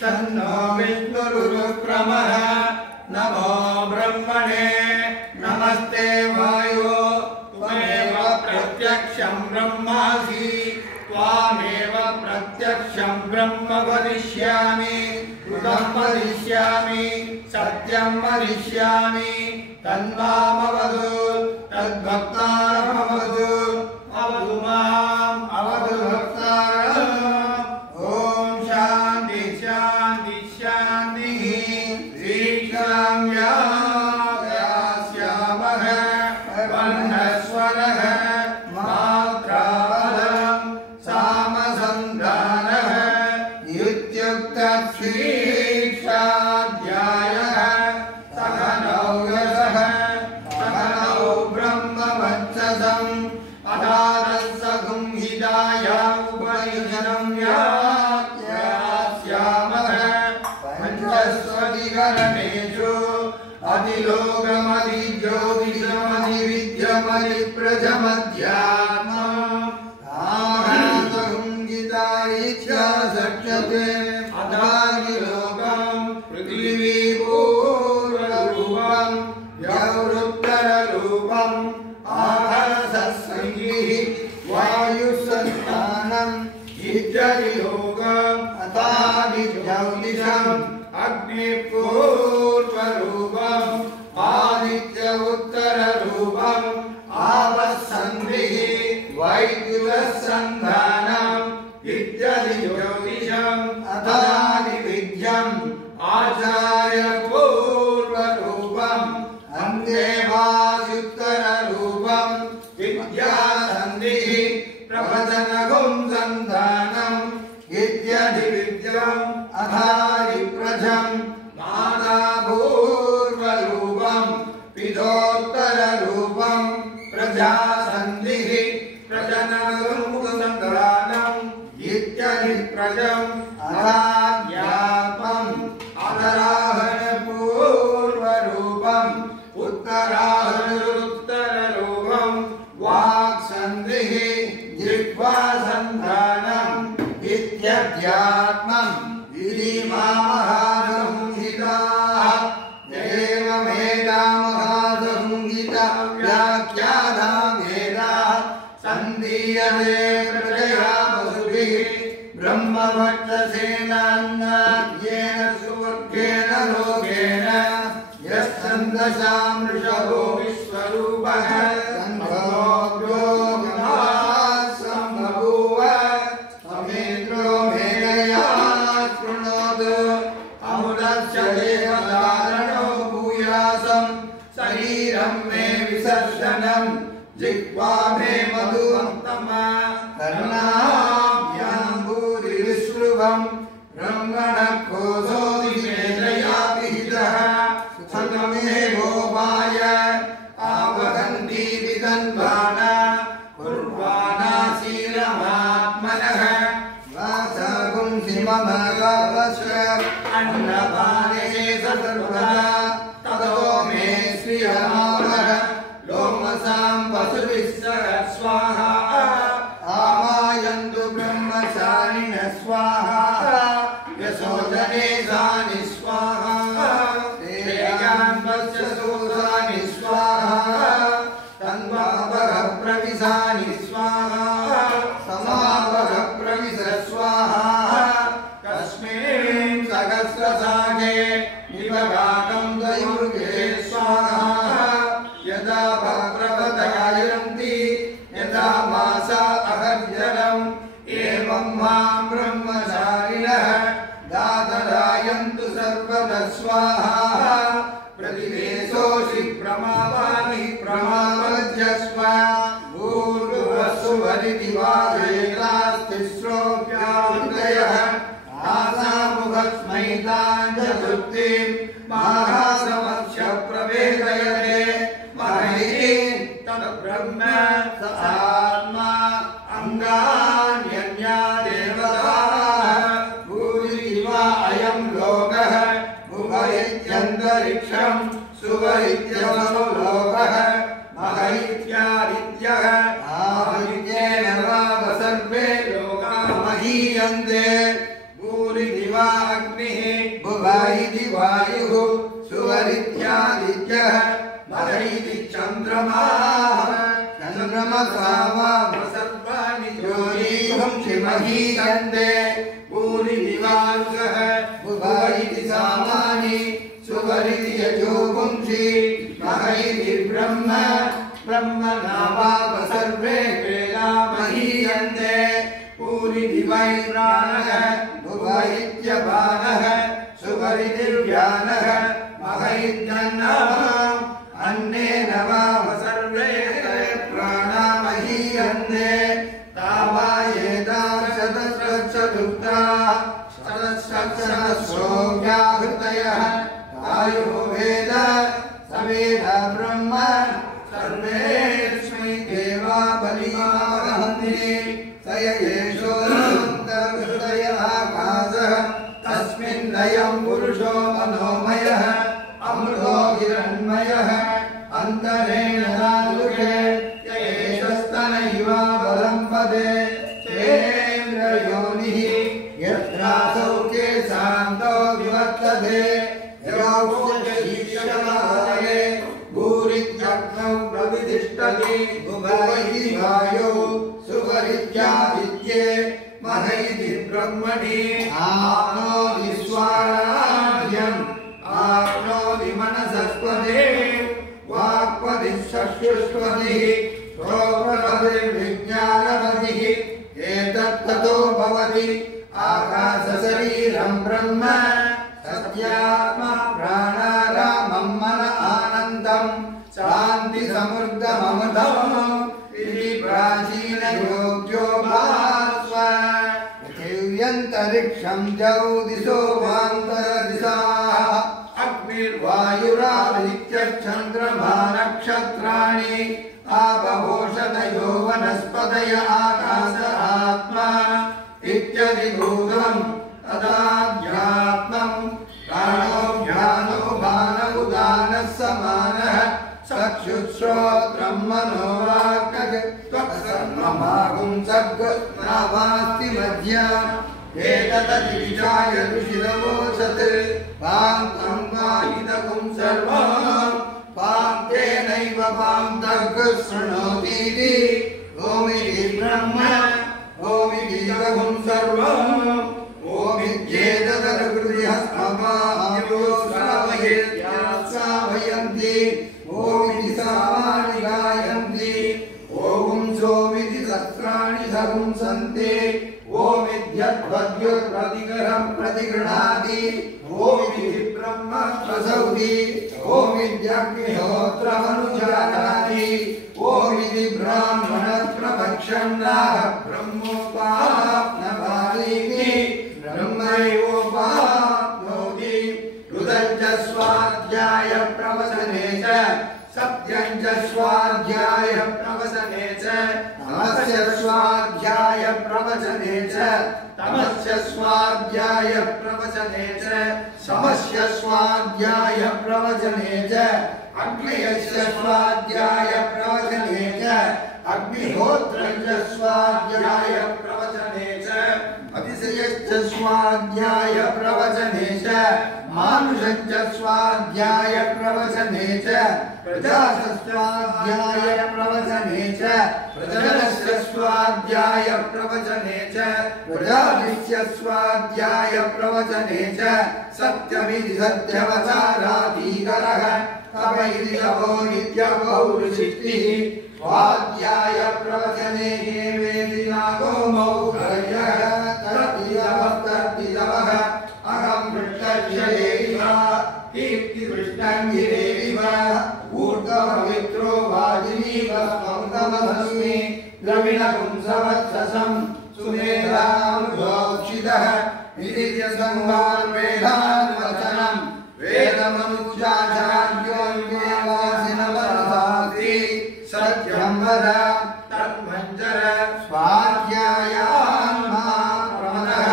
तन्नो विष्णुरुक्रमः नमो ब्रह्मणे नमस्ते वायो त्वमेव प्रत्यक्षं ब्रह्मासि त्वामेव प्रत्यक्षं ब्रह्म वदिष्यामि कृतं वदिष्यामि सत्यं वदिष्यामि तन्मामवदु तद्भक्तारमवदु अवदु माम् अवदु भक्तारम् ओम शांति शांति शांति श्यामः वर्णस्वरः मात्रापदं सामसन्धानः इत्युक्तश्रीक्षाध्यायः सकलौ यशः सकलौ ब्रह्मवक्षसम् अदारस्संहिताया उपनिषदं व्याख्यास्यामः पञ्चस्वधिकरणेषु अधिलोकमधिज्योतिषमधिविद्यमधिप्रजमध्यात्मम् आहारसंहिता इच्छाशक्यते अदादिलोकं पृथिवीपूर्वरूपं यौरुत्तररूपम् आहारसंहिः वायुसंस्थानम् इत्यदिलोकम् अथादिज्योतिषम् अग्निपूर्वरूपम् आदित्य उत्तररूपम् आवसन्धिः वैद्युतसन्धानम् इत्यदिज्योतिषम् अथादिविद्यम् आचार्यपूर्वरूपम् अन्देवाद्युत्तररूपम् विद्यासन्धिः प्रवचनगुं सन्धानम् इत्यधिविद्यम् अथादिप्रजम् मातापूर्वरूपम् पितोत्तररूपम् प्रजासन्धिः प्रजनगुं सन्धानम् इत्यधिप्रजम् अथाध्यात्मम् अधराहणपूर्वरूपम् उत्तराहणोत्तररूपम् वाक्सन्धिः जिह्वासन्धानम् इत्यध्यात्मम् विधिमामहासंहिताः एवमेतामहासंहिता व्याख्यातामेता सन्धीयते प्रजया वसुभिः ब्रह्मवक्षसेनान्नाद्येन सुवर्गेण लोकेन यस्सन्दशां वृषभो विश्वरूपः तन्वोऽग्रो सम्बभूव अमेन्द्रो मेधया शृणोतु अमुदस्य देवदारणो भूयासं शरीरं मे विसर्जनं जिह्वा मे मधुवन्तमा कर्णाभ्यां भूरिविश्रुवं ब्रह्मणकोशोऽधिमेधया विहितः सुखमे गोपाय आवहन्ति विदन्वाना कुर्वाणाशीलमात्मनः वासपुंसिममगावस्य अन्नपाने सर्वदा ततो मे श्रियमावः लोमसां वसुभिः सह स्वाहा आमायन्तु ब्रह्मचारिणः स्वाहा यशोजने सानि स्वाहा तेजान्वस्य सोसानि स्वाहा तन्वावः प्रविशानि स्वाहा समावः प्रविश स्वाहा कस्मिन् सहस्रसागे निवगानं दयुर्गे स्वाहा यदा भद्रवदगायन्ति यदा मासा अहर्जनम् एवं मां ब्रह्मचारिणः दातरायन्तु सर्वदा स्वाहा प्रतिवेशोषि प्रमावामि प्रमावज्यस्व भूर्भुवस्सुवरिदिवादेतास्तिस्रोऽप्याहुतयः आसामुखस्मैतान् चतुर्थीं महासमस्य प्रवेदयते महैः तद्ब्रह्म स आत्मा अङ्गान्यन्या देवताः भूरिवा अयं लोकः भुव इत्यन्तरिक्षं सुव इत्यसौ लोकः मह इत्यादित्यः आदित्येन वाव सर्वे लोका महीयन्ते भूरि वायुः सुवरित्यादित्यः मह इति चन्द्रमाः चन्द्रमसा सर्वाणि ज्योतिषंसि महीयन्ते भूरिदिवारुकः भुव इति सामानि सुवरिति यजोपुंसि मह इति ब्रह्म ब्रह्मनावाप सर्वे वेदा महीयन्ते भूरिदिवै प्राणः भुव इत्यपानः सुवरितिर्व्यानः मह इत्यन्नः अन्नेन वाप सर्वे प्राणा महीयन्ते तावा एतादृशतस्रच्छदुक्ता सदस्रच्छदस्रो व्याहृतयः आयुः वेद सवेद ब्रह्म सर्वेऽस्मै देवा बलिमावहन्ति स एषोऽन्तर्हृदय आकाशः तस्मिन्नयं पुरुषो मनोमयः अमृतो हिरण्मयः अन्तरेण नादुषे एषस्तन इवा बलं पदे चेन्द्रयोनिः यत्रासौ केशान्तो विवर्तते यौषधीशमादये भूरित्यग्नौ प्रवितिष्ठति भुवैः वायौ सुवरित्यादित्ये मह इति ब्रह्मणि आप्नोति स्वाराज्यम् आप्नोति मनसस्पदे वाक्पतिः चक्षुष्पतिः श्रोत्रपतिर्विज्ञानपतिः एतत्ततो भवति आकाशशरीरं ब्रह्म सत्यात्मा प्राणारामं मन आनन्दं शान्तिसमृद्धममृतम् इति प्राचीनयोग्यो भास्व पृथिव्यन्तरिक्षं ज्योतिषो वान्तरदिशाः अग्निर्वायुरादित्यश्चन्द्रमा नक्षत्राणि आपवोषधयो वनस्पतय आकाश आत्मा इत्यधिभूतम् तदाध्यात्मम् प्राणो ज्ञानो बाण उदानः समानः चक्षुश्रोत्रं मनोवाक्कर्ममागुं सर्गनावास्ति मध्यम् एतदधिविचाय ऋषिरवोचत् पान्तं वाहिदगुं सर्वं पान्तेनैव पान्तर्गः शृणोतीति ओमिति ब्रह्म ओमिति जगुं सर्वम् ओमित्येतदनुकृतिः स्ममायो श्रावयन्ति ओमिति सामानि गायन्ति ओं सोमिति सहस्राणि सगुंसन्ति ओमित्यद्वद्योर्प्रतिगरं प्रतिगृह्णाति ओमिति ब्रह्म प्रसौति ओमित्यग्निहोत्रमनुजानाति ओमिति ब्राह्मण प्रभक्षन्नाः ब्रह्मोपाप्नवानीति ब्रह्मैवोपाप्नोति रुदञ्च स्वाध्याय प्रवचने च सत्यञ्च स्वाध्याय प्रवचने च तमस्य स्वाध्याय प्रवचने च तमस्य स्वाध्याय प्रवचने च समस्य स्वाध्याय प्रवचने च अग्नयस्य स्वाध्याय प्रवचने च अग्निहोत्रस्य स्वाध्याय प्रवचने च अतिशयश्च स्वाध्याय प्रवचने च मानुषश्च स्वाध्याय प्रवचने च प्रजास्य स्वाध्याय प्रवचने च प्रजनस्य स्वाध्याय प्रवचने च प्रजातिस्य स्वाध्याय प्रवचने च सत्यमिति सत्यवचाराधीकरः तप इति तपो नित्यपौ ऋषिः स्वाध्याय प्रवचने वेदि नागो मौखर्यः कर्तितवः अहं वृष्टक्षयेव कीर्तिवृष्टङ्गिरेव ऊर्ध्वपवित्रो वाजिनीव स्मृतमस्मि द्रविणपुंसवत्ससं सुमेधामृतोक्षितः निदित्यसंवार्वेदान्वचनम् वेदमनुजाचार्योऽन्यवासिनवरसास्ति सत्यं वद तन्मञ्जर स्वाध्यायान्महाप्रमदः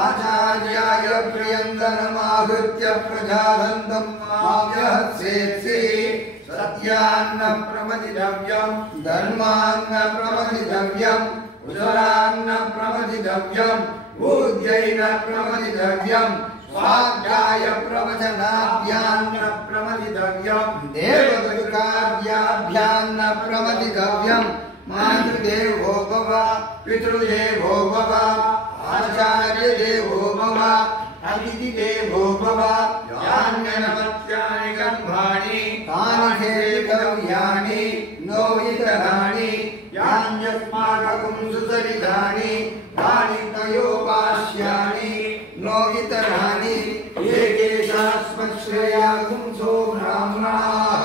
आचार्याय प्रियन्दनमाहृत्य प्रजानन्दं माव्यहस्येत्सि सत्यान्न प्रमदितव्यं धर्मान्न प्रमदितव्यं कुशलान्न प्रमदितव्यं पूज्यैन प्रमदितव्यं स्वाध्याय प्रवचनाभ्यान्न प्रमदितव्यम् देवदुर्गाभ्यान्न प्रमदितव्यम् मातृदेवो भव पितृदेवो भव आचार्यदेवो भव अतिथिदेवो भव यान्यनमत्यानि कर्माणि तानि हेतव्यानि नो इतराणि यान्यस्माकं सुचरितानि तानि तयोपास्यानि नो इतराणि एकेशास्मश्रेयागुंसो ब्राह्मणाः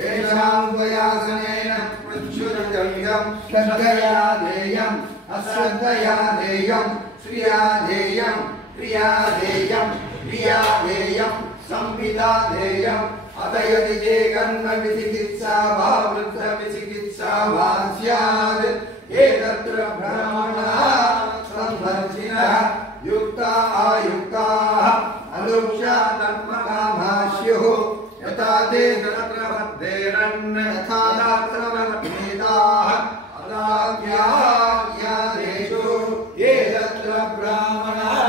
येषां द्वयासनेन प्रच्युतव्यम् श्रद्धया देयम् अश्रद्धया देयम् श्रिया देयम् क्रिया देयम् क्रिया देयम् संविदा देयम् अत यदि ते कर्म विचिकित्सा वा वृत्त विचिकित्सा वा स्यात् एतत्र ब्राह्मणाः संवर्जिनः युक्ता आयुक्ताः अलुक्षा कर्मकामा स्युः यथा ते तत्र वर्धेरन् यथा तत्र वर्धेताः अदाज्ञादेषु ये तत्र ब्राह्मणाः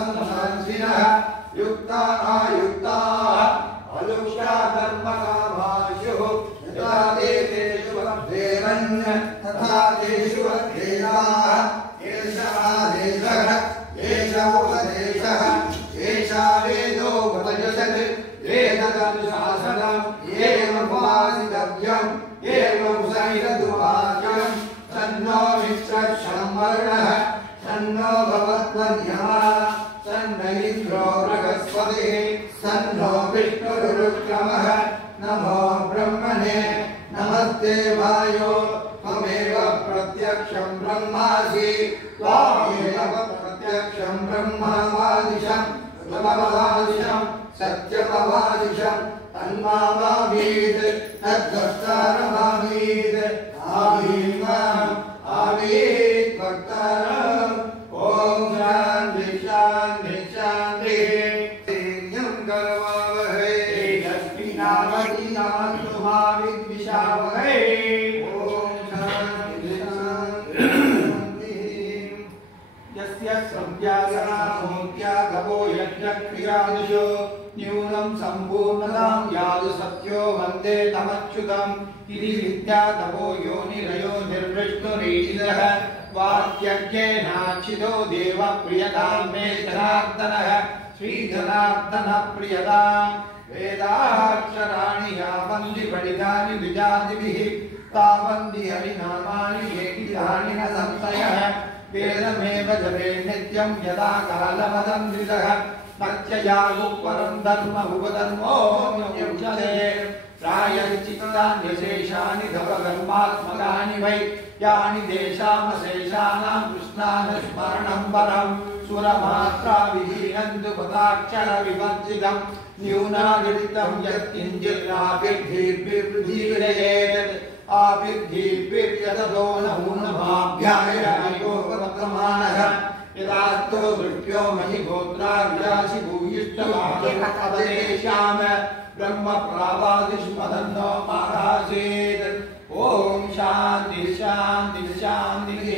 संवर्जिनः युक्ता आयुक्ताः अलुक्षा कर्मकामा स्युः यथा ते तेषु वर्धेरन् तथा तेषु वर्धेताः एष आदेशः एष उपदेशः एषा वेदोपनिषत् वेददर्शासनम् एवमुपासितव्यम् एवमुपनिषदुपास्यम् तन्नो विश्वशम्भरणः तन्नो भवत्वन्यः तन्न इन्द्रो बृहस्पतिः तन्नो विष्णुरुक्रमः नमो ब्रह्मणे नमस्ते वायो त्वमेव प्रत्यक्षं ब्रह्मासि त्वामेव प्रत्यक्षं ब्रह्मवादिशं त्वमवादिशं सत्यमवादिशं तन्मावावीत् तद्वक्तारमावीत् आवीमम् आवीत् वक्तारम् ॐ शान्ति शान्ति शान्तिः यं कर्मवहै लक्ष्मीनावतीनान्तु मा विद्विषावहै ॐ शान्ति शान्तिः यस्य संज्ञासनामोत्यागवो यज्ञक्रियादिषु न्यूनं सम्पूर्णतां यादु सत्यो वन्दे तमच्युतम् इति विद्यातपो योनिरयो निर्वृष्णुरीशितः वाक्यज्ञेनाक्षितो देवप्रियतां मे जनार्दनः श्रीजनार्दनप्रियतां वेदाक्षराणि यावन्ति पठितानि विजातिभिः तावन्ति हरिनामानि एकितानि न संशयः वेदमेव जपे नित्यं यदा कालमदन्वितः तच्चयागुपरं धर्म उपधर्मो मुच्यते प्रायश्चित्तान्यशेषानि धवकर्मात्मकानि वै यानि तेषामशेषाणां कृष्णानुस्मरणं परं सुरमात्रा विहीनन्तु पदाक्षरविवर्जितं न्यूनागणितं यत्किञ्चिन्नाभिर्धीर्भिर्धीरयेत् आभिर्धीर्भिर्यततो नूनमाभ्याययोपवर्तमानः यदास्तो दृष्ट्यो मयि गोत्रा विरासि भूयिष्ठमादेशाम ब्रह्म प्रावादिष्मदन्नो मारासेत् ॐ शान्ति शान्ति शान्तिः।